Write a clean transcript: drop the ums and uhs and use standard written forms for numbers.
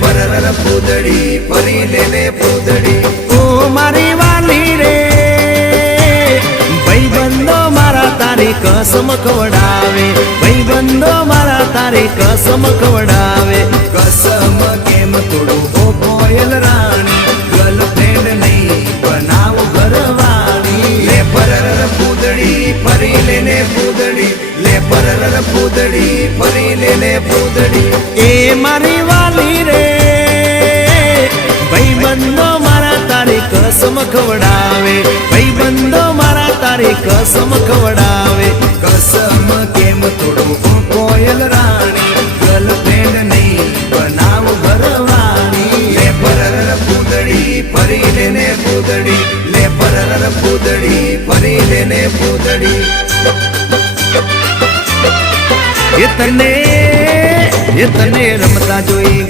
પરર પૂદડી ફરી લેને પૂદડી ઓ મારી વાલી રે ભાઈબંધો મારા તારી કસમ ખવડાવે ભાઈબંધો મારા તારી કસમ ખવડાવે કસમ કેમ તોડું ઓ કોયલ રાણી ગર્લફ્રેન્ડ નહીં બનાવ ઘરવાળી લે પરર પૂદડી ફરી લેને પૂદડી લે પરર પૂદડી ફરી લેને પૂદડી એ મારી વાલી રે ભાઈબંધો મારા તારી કસમ ખવડાવે ભાઈબંધો મારા તારી કસમ ખવડાવે કસમ કેમ તોડું ઓ કોયલ રાણી ગર્લફ્રેન્ડ નહીં બનાવ ઘરવાળી લે પરર પૂદડી ફરી લેને પૂદડી લે પરર પૂદડી ફરી લેને પૂદડી એ તને રમતા જોઈ